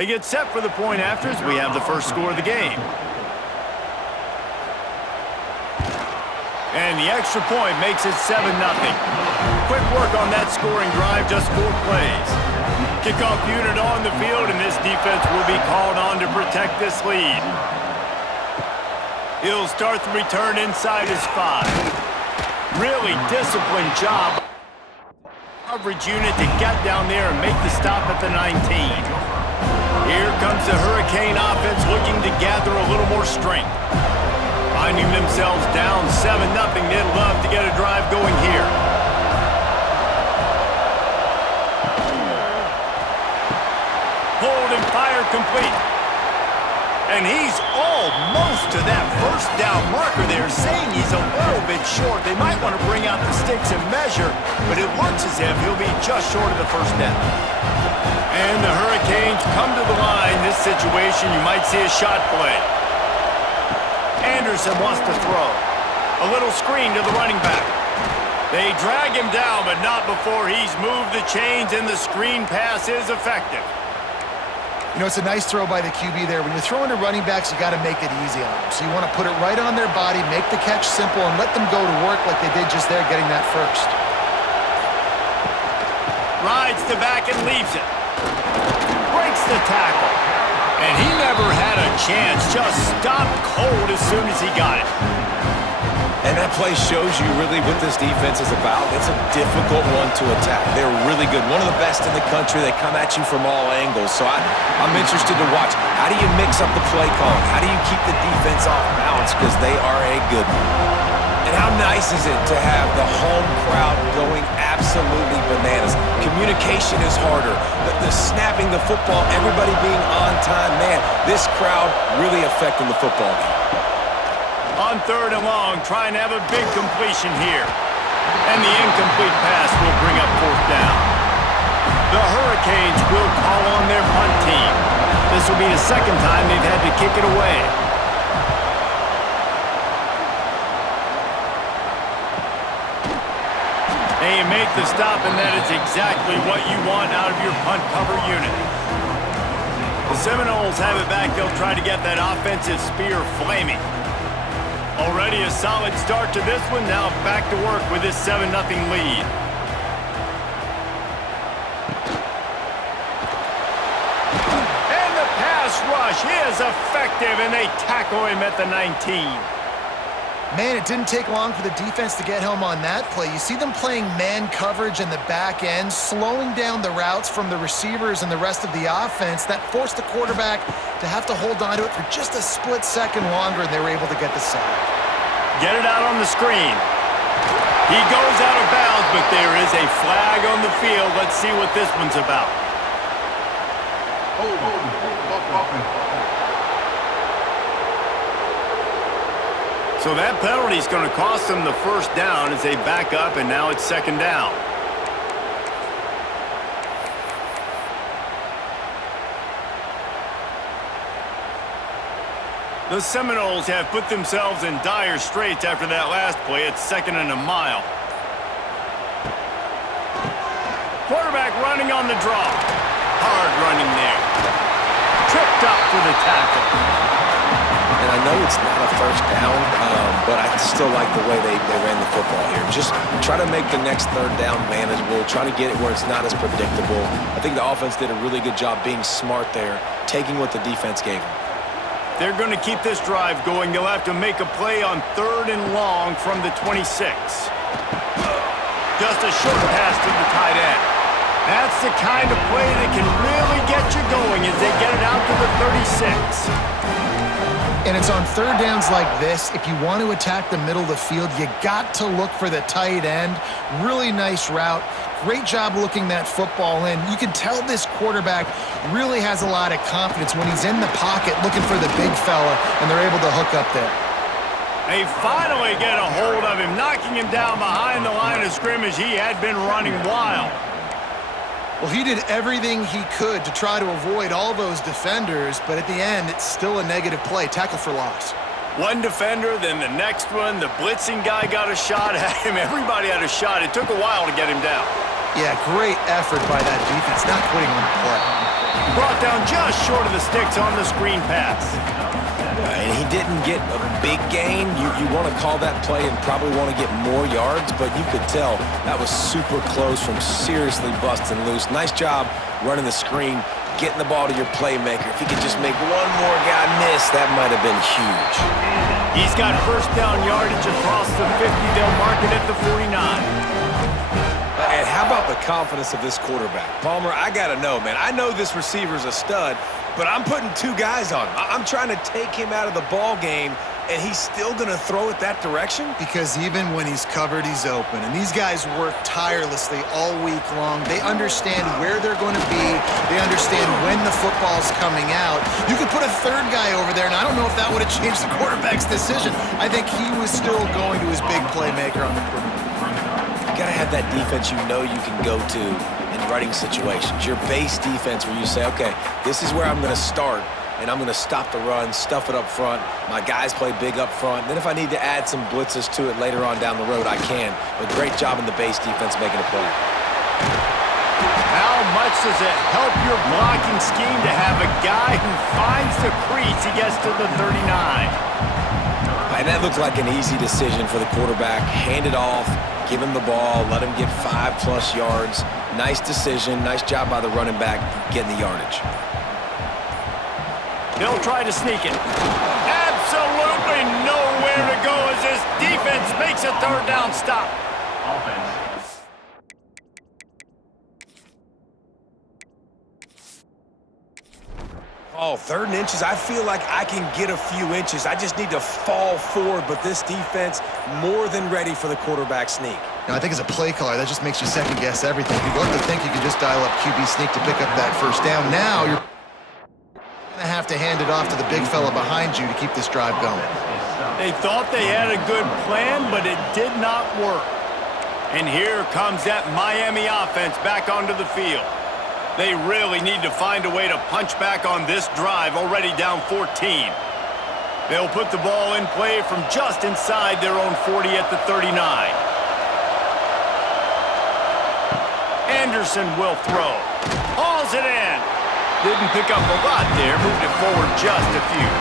They get set for the point after as we have the first score of the game. And the extra point makes it 7-0. Quick work on that scoring drive, just 4 plays. Kickoff unit on the field, and this defense will be called on to protect this lead. He'll start the return inside his 5. Really disciplined job. Coverage unit to get down there and make the stop at the 19. Here comes the Hurricane offense looking to gather a little more strength. Finding themselves down 7-0, they'd love to get a drive going here. Hold and fire complete. And he's almost to that first down marker there, saying he's a little bit short. They might want to bring out the sticks and measure, but it looks as if he'll be just short of the first down. And the Hurricanes come to the line. This situation, you might see a shot play. Anderson wants to throw. A little screen to the running back. They drag him down, but not before he's moved the chains, and the screen pass is effective. You know, it's a nice throw by the QB there. When you're throwing to running backs, you got to make it easy on them. So you want to put it right on their body, make the catch simple, and let them go to work like they did just there, getting that first. Rides the back and leaves it. Breaks the tackle. And he never had a chance. Just stopped cold as soon as he got it. And that play shows you really what this defense is about. It's a difficult one to attack. They're really good. One of the best in the country. They come at you from all angles. So I'm interested to watch. How do you mix up the play calling? How do you keep the defense off balance? Because they are a good one. And how nice is it to have the home crowd going absolutely bananas? Communication is harder. The snapping the football, everybody being on time. Man, this crowd really affecting the football game. On 3rd and long, trying to have a big completion here. And the incomplete pass will bring up 4th down. The Hurricanes will call on their punt team. This will be the second time they've had to kick it away. They make the stop, and that is exactly what you want out of your punt cover unit. The Seminoles have it back. They'll try to get that offensive spear flaming. Already a solid start to this one. Now back to work with this 7-0 lead. And the pass rush is effective, and they tackle him at the 19. Man, it didn't take long for the defense to get home on that play. You see them playing man coverage in the back end, slowing down the routes from the receivers and the rest of the offense. That forced the quarterback to have to hold on to it for just a split second longer, and they were able to get the sack. Get it out on the screen. He goes out of bounds, but there is a flag on the field. Let's see what this one's about. So that penalty is going to cost them the first down as they back up, and now it's 2nd down. The Seminoles have put themselves in dire straits after that last play. It's 2nd and a mile. Quarterback running on the draw. Hard running there. Tripped up for the tackle. And I know it's not a first down, but I still like the way they ran the football here. Just try to make the next 3rd down manageable. Try to get it where it's not as predictable. I think the offense did a really good job being smart there, taking what the defense gave them. They're going to keep this drive going. They'll have to make a play on 3rd and long from the 26. Just a short pass to the tight end. That's the kind of play that can really get you going as they get it out to the 36. And it's on 3rd downs like this. If you want to attack the middle of the field, you got to look for the tight end. Really nice route. Great job looking that football in. You can tell this quarterback really has a lot of confidence when he's in the pocket looking for the big fella, and they're able to hook up there. They finally get a hold of him, knocking him down behind the line of scrimmage. He had been running wild. Well, he did everything he could to try to avoid all those defenders, but at the end, it's still a negative play. Tackle for loss. One defender, then the next one. The blitzing guy got a shot at him. Everybody had a shot. It took a while to get him down. Yeah, great effort by that defense, not quitting on the play. Brought down just short of the sticks on the screen pass. And he didn't get a big gain. You want to call that play and probably want to get more yards, but you could tell that was super close from seriously busting loose. Nice job running the screen, getting the ball to your playmaker. If he could just make one more guy miss, that might have been huge. He's got first down yardage across the 50. They'll mark it at the 49. And how about the confidence of this quarterback? Palmer, I got to know, man. I know this receiver's a stud, but I'm putting two guys on him. I'm trying to take him out of the ball game, and he's still going to throw it that direction? Because even when he's covered, he's open. And these guys work tirelessly all week long. They understand where they're going to be. They understand when the football's coming out. You could put a third guy over there, and I don't know if that would have changed the quarterback's decision. I think he was still going to his big playmaker on the perimeter. You got to have that defense you know you can go to in running situations. Your base defense where you say, okay, this is where I'm going to start, and I'm going to stop the run, stuff it up front. My guys play big up front. Then if I need to add some blitzes to it later on down the road, I can. But great job in the base defense making a play. How much does it help your blocking scheme to have a guy who finds the crease? He gets to the 39. And that looked like an easy decision for the quarterback. Hand it off, give him the ball, let him get 5+ yards. Nice decision. Nice job by the running back getting the yardage. They'll try to sneak it. Absolutely nowhere to go as this defense makes a third down stop. Oh, 3rd and inches. I feel like I can get a few inches. I just need to fall forward, but this defense more than ready for the quarterback sneak. Now, I think as a play caller, that just makes you second-guess everything. You'd love to think you can just dial up QB sneak to pick up that first down. Now you're going to have to hand it off to the big fella behind you to keep this drive going. They thought they had a good plan, but it did not work. And here comes that Miami offense back onto the field. They really need to find a way to punch back on this drive, already down 14. They'll put the ball in play from just inside their own 40 at the 39. Anderson will throw. Hauls it in. Didn't pick up a lot there, moved it forward just a few.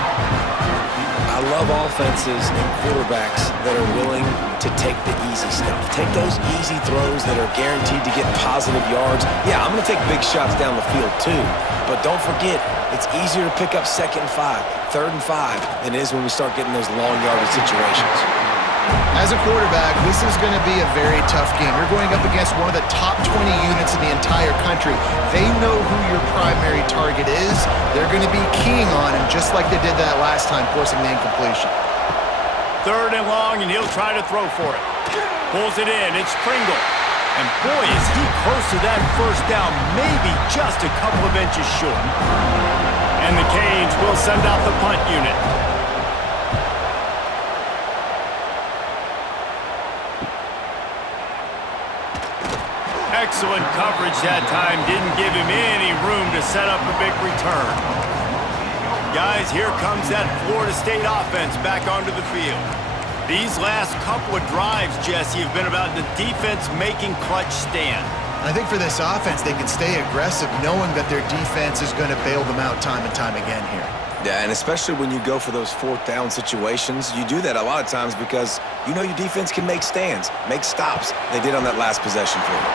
I love offenses and quarterbacks that are willing to take the easy stuff. Take those easy throws that are guaranteed to get positive yards. Yeah, I'm going to take big shots down the field too. But don't forget, it's easier to pick up 2nd and 5, 3rd and 5 than it is when we start getting those long yardage situations. As a quarterback, this is going to be a very tough game. You're going up against one of the top 20 units in the entire country. They know who your primary target is. They're going to be keying on him just like they did that last time, forcing the incompletion. 3rd and long, and he'll try to throw for it. Pulls it in. It's Pringle. And boy, is he close to that first down, maybe just a couple of inches short. And the Canes will send out the punt unit. Excellent coverage that time. Didn't give him any room to set up a big return. Guys, here comes that Florida State offense back onto the field. These last couple of drives, Jesse, have been about the defense making clutch stand. I think for this offense, they can stay aggressive knowing that their defense is going to bail them out time and time again here. Yeah, and especially when you go for those 4th down situations, you do that a lot of times because you know your defense can make stands, make stops. They did on that last possession for you.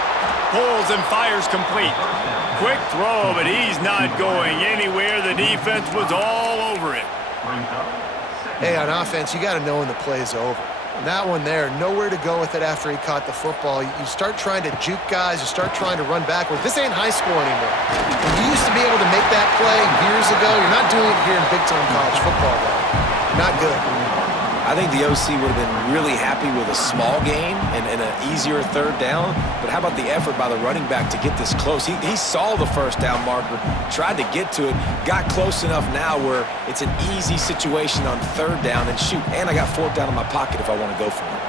Pulls and fires complete. Quick throw, but he's not going anywhere. The defense was all over it. Hey, on offense, you got to know when the play is over. And that one there, nowhere to go with it after he caught the football. You start trying to juke guys. You start trying to run backward. This ain't high school anymore. When you used to be able to make that play years ago, you're not doing it here in big-time college football, though. Not good. I think the OC would have been really happy with a small gain and an easier 3rd down. But how about the effort by the running back to get this close? He saw the first down marker, tried to get to it, got close enough now where it's an easy situation on 3rd down. And shoot, and I got 4th down in my pocket if I want to go for it.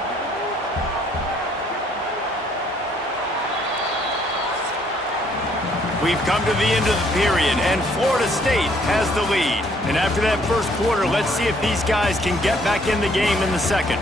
We've come to the end of the period, and Florida State has the lead. And after that first quarter, let's see if these guys can get back in the game in the second.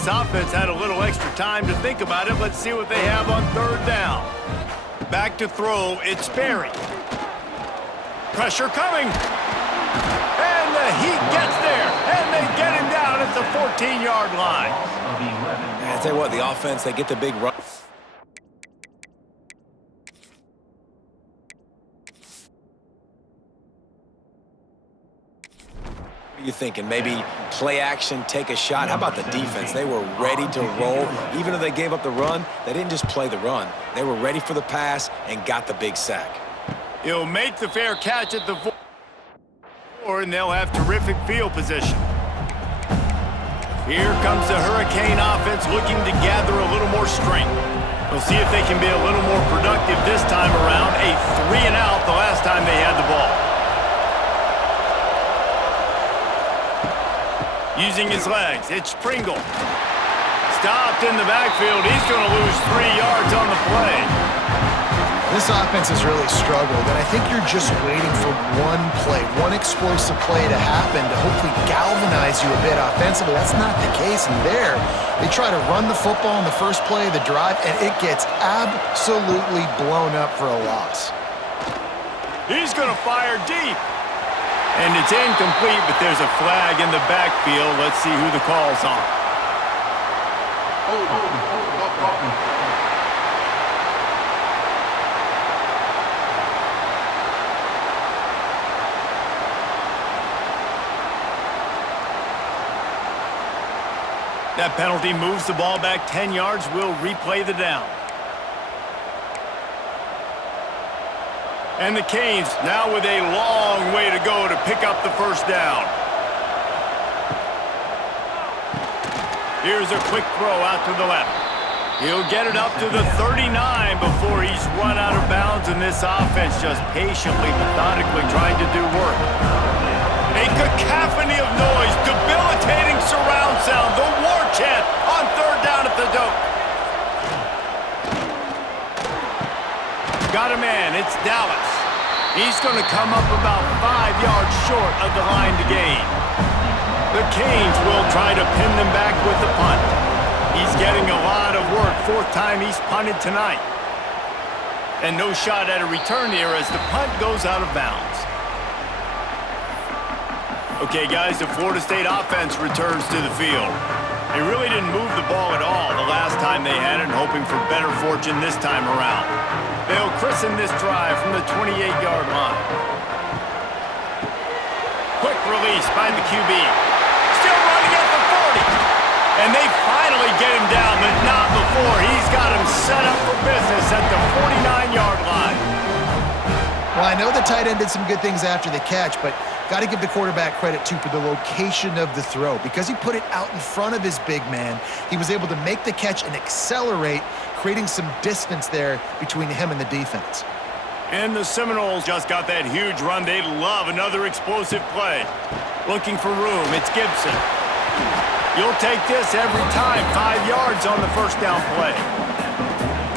this offense had a little extra time to think about it. Let's see what they have on third down. Back to throw, it's Berry. Pressure coming. And the Heat gets there, and they get him down at the 14-yard line. I tell you what, the offense, they get the big run. What are you thinking? Maybe play action, take a shot? How about the defense? They were ready to roll. Even though they gave up the run, they didn't just play the run. They were ready for the pass and got the big sack. He'll make the fair catch at the 4, and they'll have terrific field position. Here comes the Hurricane offense looking to gather a little more strength. We'll see if they can be a little more productive this time around. A 3-and-out the last time they had the ball. Using his legs, it's Pringle. Stopped in the backfield. He's going to lose 3 yards on the play. This offense has really struggled, and I think you're just waiting for one play, one explosive play to happen to hopefully galvanize you a bit offensively. That's not the case, and there, they try to run the football in the first play of the drive, and it gets absolutely blown up for a loss. He's going to fire deep. And it's incomplete, but there's a flag in the backfield. Let's see who the call's on. That penalty moves the ball back 10 yards. We'll replay the down. And the Canes now with a long way to go to pick up the first down. Here's a quick throw out to the left. He'll get it up to the 39 before he's run out of bounds, and this offense just patiently, methodically trying to do work. A cacophony of noise, debilitating surround sound, the war chant on third down at the dope. Got a man, it's Dallas. He's going to come up about 5 yards short of the line to gain. The Canes will try to pin them back with the punt. He's getting a lot of work, 4th time he's punted tonight. And no shot at a return here as the punt goes out of bounds. Okay, guys, the Florida State offense returns to the field. They really didn't move the ball at all the last time they had it, hoping for better fortune this time around. They'll christen this drive from the 28-yard line. Quick release by the QB. Still running at the 40. And they finally get him down, but not before. He's got him set up for business at the 49-yard line. Well, I know the tight end did some good things after the catch, but got to give the quarterback credit, too, for the location of the throw. Because he put it out in front of his big man, he was able to make the catch and accelerate, creating some distance there between him and the defense. And the Seminoles just got that huge run. They love another explosive play. Looking for room, it's Gibson. You'll take this every time, 5 yards on the first down play.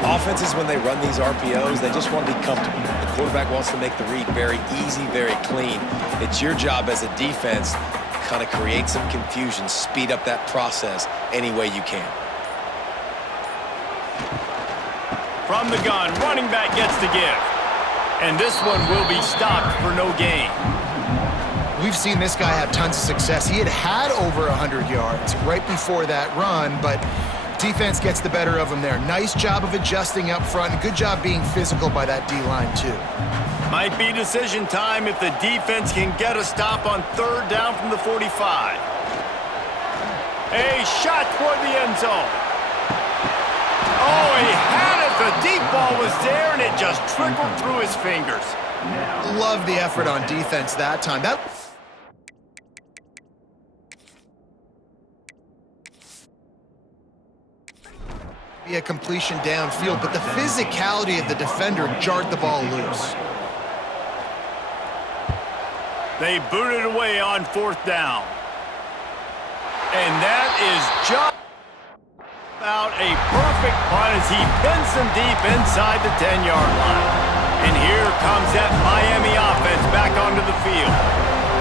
Offenses, when they run these RPOs, they just want to be comfortable. The quarterback wants to make the read very easy, very clean. It's your job as a defense to kind of create some confusion, speed up that process any way you can. From the gun, running back gets the give. And this one will be stopped for no gain. We've seen this guy have tons of success. He had over 100 yards right before that run, but defense gets the better of him there. Nice job of adjusting up front. Good job being physical by that D-line, too. Might be decision time if the defense can get a stop on third down from the 45. A shot toward the end zone. Oh, he had it. The deep ball was there, and it just trickled through his fingers. Love the effort on defense that time. That be a completion downfield, but the physicality of the defender jarred the ball loose. They booted away on fourth down. And that is just about a perfect punt as he pins them deep inside the 10-yard line. And here comes that Miami offense back onto the field.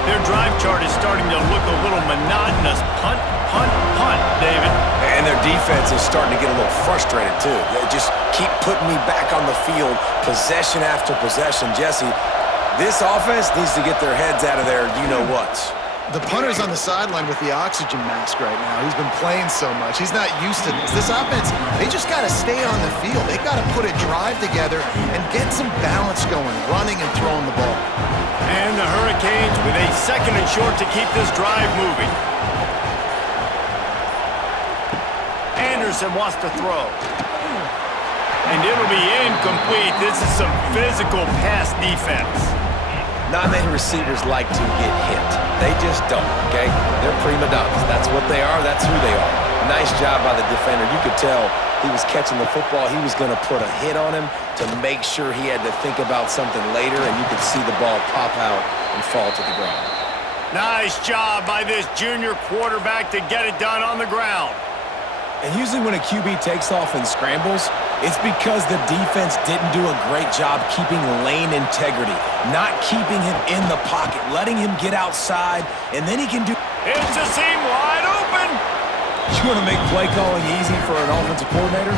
Their drive chart is starting to look a little monotonous. Punt, punt, punt, David. And their defense is starting to get a little frustrated, too. They just keep putting me back on the field, possession after possession. Jesse, this offense needs to get their heads out of there, you-know-whats. The punter's on the sideline with the oxygen mask right now. He's been playing so much. He's not used to this. This offense, they just got to stay on the field. They got to put a drive together and get some balance going, running and throwing the ball. And the Hurricanes with a 2nd and short to keep this drive moving. Anderson wants to throw. And it'll be incomplete. This is some physical pass defense. Not many receivers like to get hit. They just don't, okay? They're prima donnas. That's what they are. That's who they are. Nice job by the defender. You could tell he was catching the football. He was going to put a hit on him to make sure he had to think about something later, and you could see the ball pop out and fall to the ground. Nice job by this junior quarterback to get it done on the ground. And usually when a QB takes off and scrambles, it's because the defense didn't do a great job keeping lane integrity, not keeping him in the pocket, letting him get outside, and then he can do... It's a seam wide open. You want to make play calling easy for an offensive coordinator?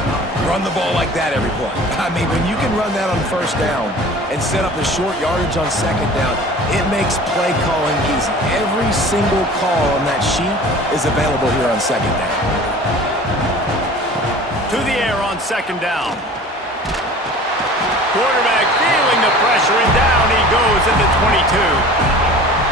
Run the ball like that every play. I mean, when you can run that on 1st down and set up a short yardage on 2nd down, it makes play calling easy. Every single call on that sheet is available here on 2nd down. To the air on 2nd down. Quarterback feeling the pressure, and down he goes at the 22.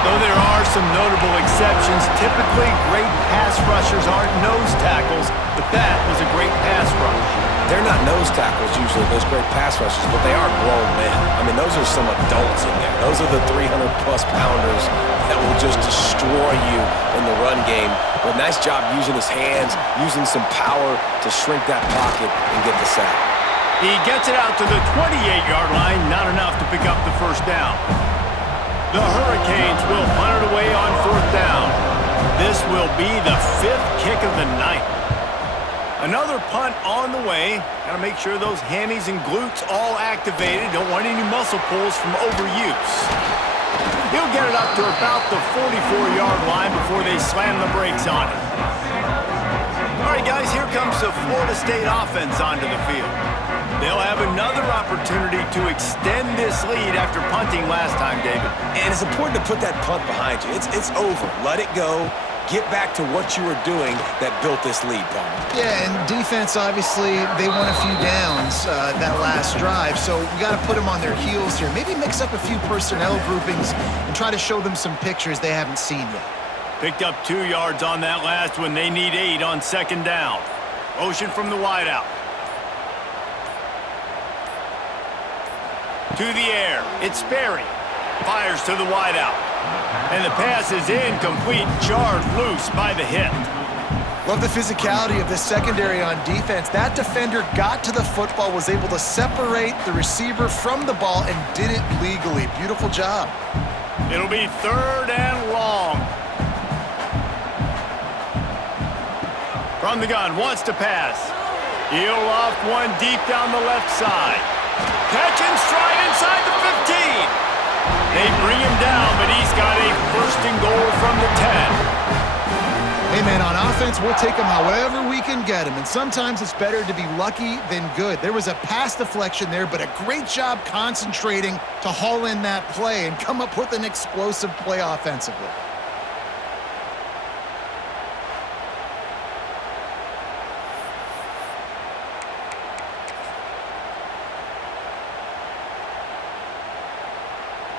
Though there are some notable exceptions, typically great pass rushers aren't nose tackles, but that was a great pass rush. They're not nose tackles usually, those great pass rushers, but they are grown men. I mean, those are some adults in there. Those are the 300-plus pounders that will just destroy you in the run game. But nice job using his hands, using some power to shrink that pocket and get the sack. He gets it out to the 28-yard line, not enough to pick up the 1st down. The Hurricanes will punt it away on 4th down. This will be the 5th kick of the night. Another punt on the way. Got to make sure those hammies and glutes all activated. Don't want any muscle pulls from overuse. He'll get it up to about the 44-yard line before they slam the brakes on it. All right, guys, here comes the Florida State offense onto the field. They'll have another opportunity to extend this lead after punting last time, David. And it's important to put that punt behind you. It's over. Let it go. Get back to what you were doing that built this lead, Palmer. Yeah, and defense, obviously, they won a few downs that last drive, so we got to put them on their heels here. Maybe mix up a few personnel groupings and try to show them some pictures they haven't seen yet. Picked up 2 yards on that last one. They need 8 on 2nd down. Motion from the wideout. To the air. It's Sperry. Fires to the wideout. And the pass is incomplete. Jarred loose by the hit. Love the physicality of this secondary on defense. That defender got to the football, was able to separate the receiver from the ball, and did it legally. Beautiful job. It'll be 3rd and long. From the gun, wants to pass. He'll loft one deep down the left side. Catch and stride inside the 15. They bring him down, but he's got a 1st and goal from the 10. Hey, man, on offense, we'll take them however we can get them, and sometimes it's better to be lucky than good. There was a pass deflection there, but a great job concentrating to haul in that play and come up with an explosive play offensively.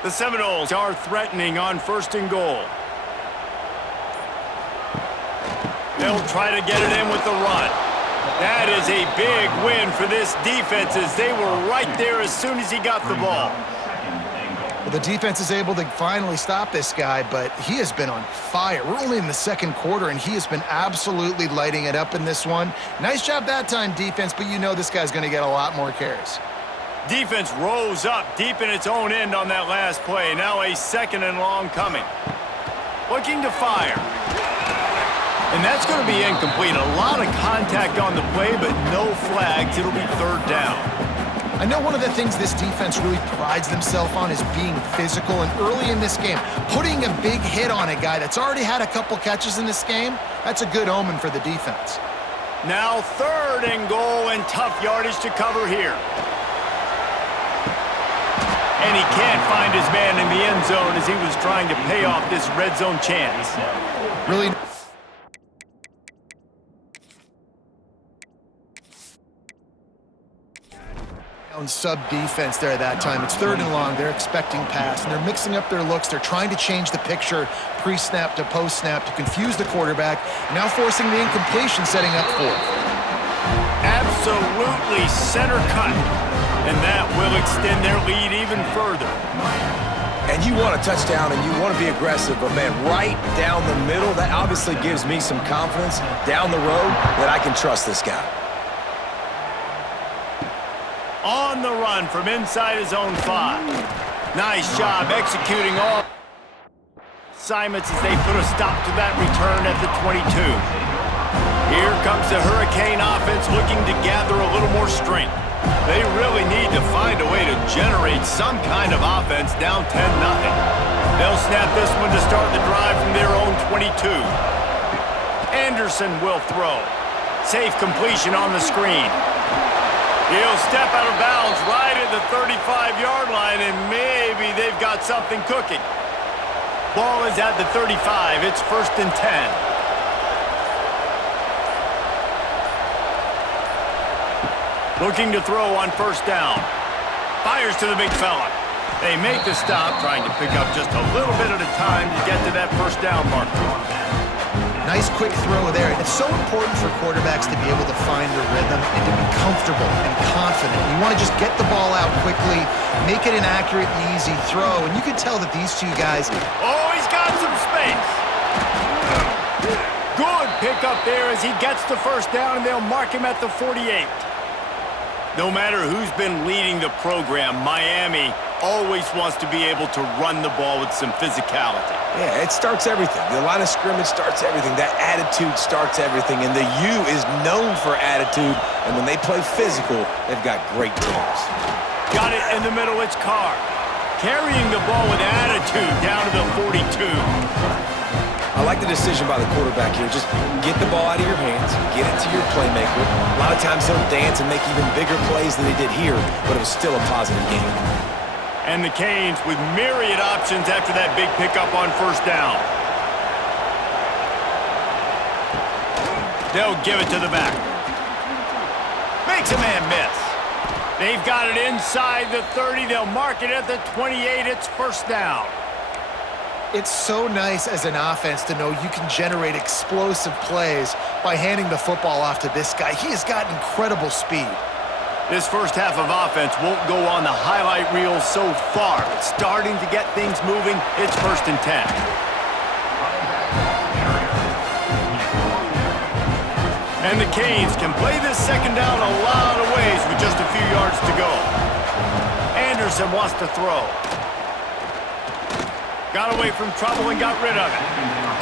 The Seminoles are threatening on 1st and goal. They'll try to get it in with the run. That is a big win for this defense as they were right there as soon as he got the ball. Well, the defense is able to finally stop this guy, but he has been on fire. We're only in the 2nd quarter, and he has been absolutely lighting it up in this one. Nice job that time, defense, but you know this guy's going to get a lot more carries. Defense rose up deep in its own end on that last play. Now a 2nd and long coming. Looking to fire. And that's going to be incomplete. A lot of contact on the play, but no flags. It'll be 3rd down. I know one of the things this defense really prides themselves on is being physical, and early in this game, putting a big hit on a guy that's already had a couple catches in this game, that's a good omen for the defense. Now 3rd and goal, and tough yardage to cover here. And he can't find his man in the end zone as he was trying to pay off this red zone chance. Really sub defense there at that time. It's 3rd and long. They're expecting pass, and they're mixing up their looks. They're trying to change the picture pre-snap to post-snap to confuse the quarterback, now forcing the incompletion, setting up 4th. Absolutely center cut, and that will extend their lead even further. And you want a touchdown and you want to be aggressive, but man, right down the middle, that obviously gives me some confidence down the road that I can trust this guy. On the run from inside his own 5. Nice job executing all assignments as they put a stop to that return at the 22. Here comes the Hurricane offense looking to gather a little more strength. They really need to find a way to generate some kind of offense down 10-0. They'll snap this one to start the drive from their own 22. Anderson will throw. Safe completion on the screen. He'll step out of bounds right at the 35-yard line, and maybe they've got something cooking. Ball is at the 35. It's 1st and 10. Looking to throw on 1st down. Fires to the big fella. They make the stop, trying to pick up just a little bit at a time to get to that 1st down marker. Nice quick throw there. It's so important for quarterbacks to be able to find their rhythm and to be comfortable and confident. You want to just get the ball out quickly, make it an accurate and easy throw, and you can tell that these two guys... Oh, he's got some space. Good pickup there as he gets the 1st down, and they'll mark him at the 48. No matter who's been leading the program, Miami always wants to be able to run the ball with some physicality. Yeah, it starts everything. The line of scrimmage starts everything. That attitude starts everything. And the U is known for attitude. And when they play physical, they've got great teams. Got it in the middle. It's Carr. Carrying the ball with attitude down to the 42. I like the decision by the quarterback here. Just get the ball out of your hands, get it to your playmaker. A lot of times he'll dance and make even bigger plays than he did here, but it was still a positive game. And the Canes with myriad options after that big pickup on 1st down. They'll give it to the back. Makes a man miss. They've got it inside the 30. They'll mark it at the 28. It's 1st down. It's so nice as an offense to know you can generate explosive plays by handing the football off to this guy. He has got incredible speed. This 1st half of offense won't go on the highlight reel so far. It's starting to get things moving. It's 1st and 10. And the Canes can play this 2nd down a lot of ways with just a few yards to go. Anderson wants to throw. Got away from trouble and got rid of it.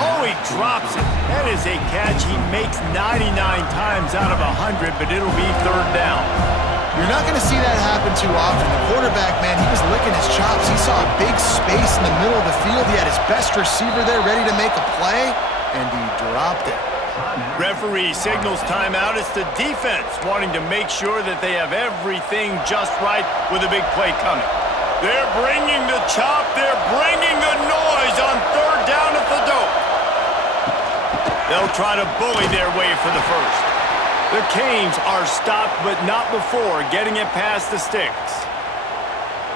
Oh, he drops it. That is a catch he makes 99 times out of 100, but it'll be 3rd down. You're not going to see that happen too often. The quarterback, man, he was licking his chops. He saw a big space in the middle of the field. He had his best receiver there ready to make a play, and he dropped it. Referee signals timeout. It's the defense wanting to make sure that they have everything just right with a big play coming. They're bringing the chop. They're bringing the noise on 3rd down at the dope. They'll try to bully their way for the 1st. The Canes are stopped, but not before getting it past the sticks.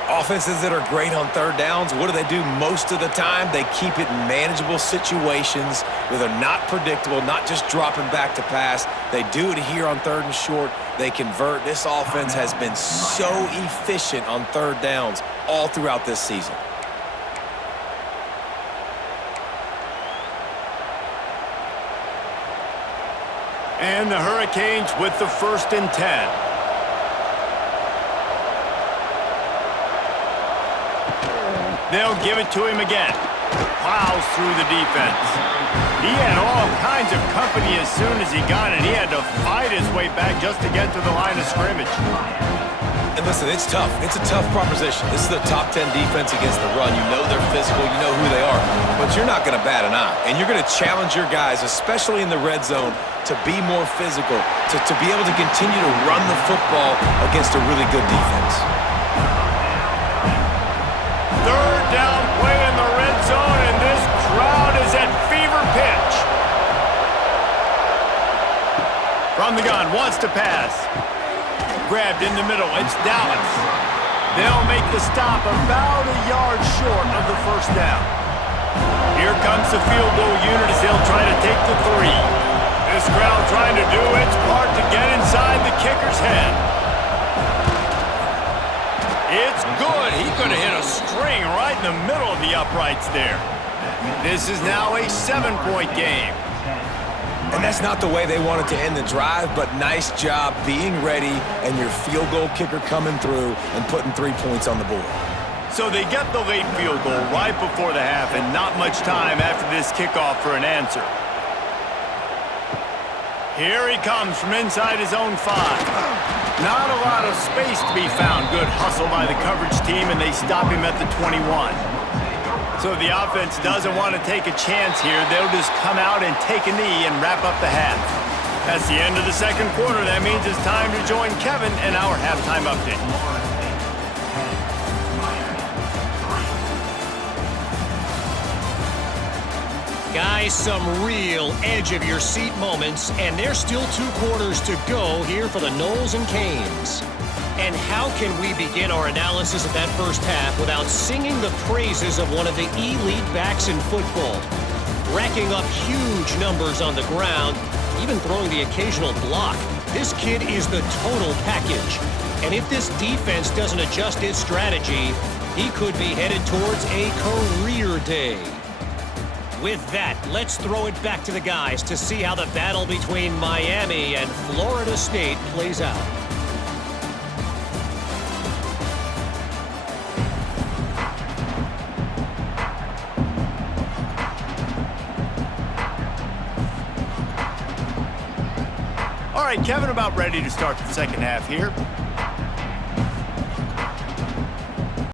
Offenses that are great on 3rd downs, what do? Most of the time, they keep it in manageable situations where they're not predictable, not just dropping back to pass. They do it here on 3rd and short. They convert. This offense has been so efficient on 3rd downs all throughout this season. And the Hurricanes with the 1st and 10. They'll give it to him again. Plows through the defense. He had all kinds of company as soon as he got it. He had to fight his way back just to get to the line of scrimmage. And listen, it's tough. It's a tough proposition. This is the top 10 defense against the run. You know they're physical. You know who they are. But you're not going to bat an eye. And you're going to challenge your guys, especially in the red zone, to be more physical, to be able to continue to run the football against a really good defense. Third down play in the red zone, and this crowd is at fever pitch. From the gun, wants to pass. Grabbed in the middle, it's Dallas. They'll make the stop about a yard short of the first down. Here comes the field goal unit as they'll try to take the 3. This crowd trying to do its part to get inside the kicker's head. It's good. He could have hit a string right in the middle of the uprights there. This is now a 7-point game. And that's not the way they wanted to end the drive, but nice job being ready and your field goal kicker coming through and putting 3 points on the board. So they get the late field goal right before the half and not much time after this kickoff for an answer. Here he comes from inside his own 5. Not a lot of space to be found. Good hustle by the coverage team, and they stop him at the 21. So if the offense doesn't want to take a chance here, they'll just come out and take a knee and wrap up the half. That's the end of the second quarter. That means it's time to join Kevin in our halftime update. Guys, some real edge-of-your-seat moments, and there's still 2 quarters to go here for the Knowles and Canes. And how can we begin our analysis of that first half without singing the praises of one of the elite backs in football? Racking up huge numbers on the ground, even throwing the occasional block. This kid is the total package. And if this defense doesn't adjust its strategy, he could be headed towards a career day. With that, let's throw it back to the guys to see how the battle between Miami and Florida State plays out. All right, Kevin, about ready to start the second half here.